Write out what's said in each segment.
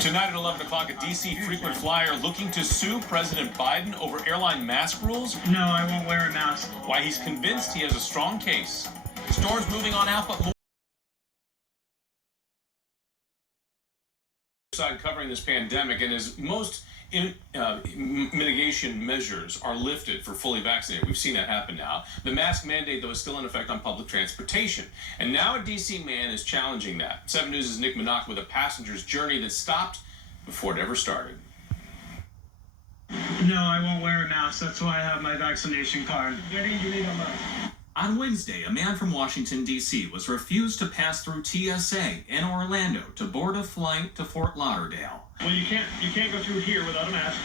Tonight at 11 o'clock, a D.C. frequent flyer looking to sue President Biden over airline mask rules. No, I won't wear a mask. Why he's convinced he has a strong case. Storms moving on out, but more side covering this pandemic, and as most mitigation measures are lifted for fully vaccinated, we've seen that happen now. The mask mandate, though, is still in effect on public transportation. And now a D.C. man is challenging that. 7 News' Nick Minock with a passenger's journey that stopped before it ever started. No, I won't wear a mask. That's why I have my vaccination card. Where do you need a mask? On Wednesday, a man from Washington, D.C. was refused to pass through TSA in Orlando to board a flight to Fort Lauderdale. Well, you can't go through here without a mask.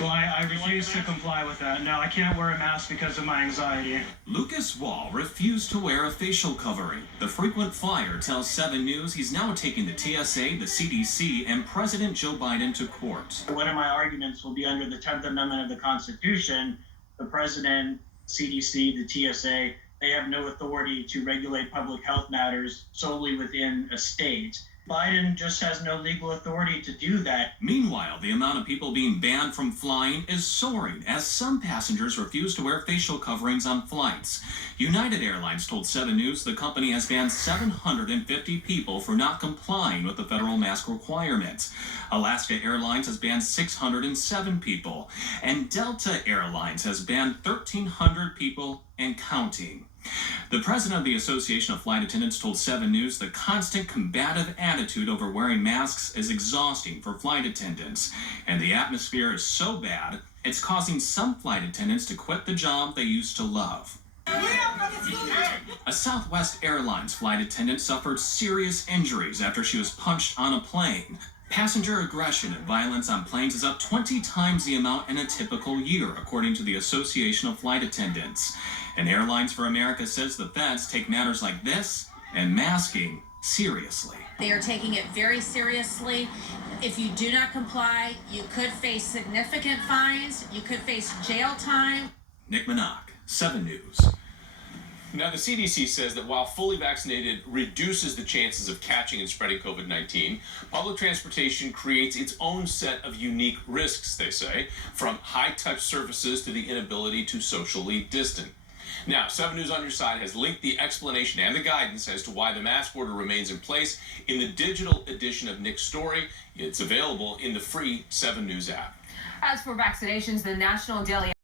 Well, I refuse to comply with that. No, I can't wear a mask because of my anxiety. Lucas Wall refused to wear a facial covering. The frequent flyer tells 7 News he's now taking the TSA, the CDC, and President Joe Biden to court. One of my arguments will be under the 10th Amendment of the Constitution. The President, CDC, the TSA, they have no authority to regulate public health matters solely within a state. Biden just has no legal authority to do that. Meanwhile, the amount of people being banned from flying is soaring as some passengers refuse to wear facial coverings on flights. United Airlines told 7 News the company has banned 750 people for not complying with the federal mask requirements. Alaska Airlines has banned 607 people, and Delta Airlines has banned 1,300 people and counting. The president of the Association of Flight Attendants told 7 News the constant combative attitude over wearing masks is exhausting for flight attendants, and the atmosphere is so bad it's causing some flight attendants to quit the job they used to love. A Southwest Airlines flight attendant suffered serious injuries after she was punched on a plane. Passenger aggression and violence on planes is up 20 times the amount in a typical year, according to the Association of Flight Attendants. And Airlines for America says the feds take matters like this and masking seriously. They are taking it very seriously. If you do not comply, you could face significant fines. You could face jail time. Nick Minock, 7 News. Now, the CDC says that while fully vaccinated reduces the chances of catching and spreading COVID-19, public transportation creates its own set of unique risks, they say, from high-touch surfaces to the inability to socially distance. Now, 7 News on Your Side has linked the explanation and the guidance as to why the mask order remains in place in the digital edition of Nick's story. It's available in the free 7 News app. As for vaccinations, the National Daily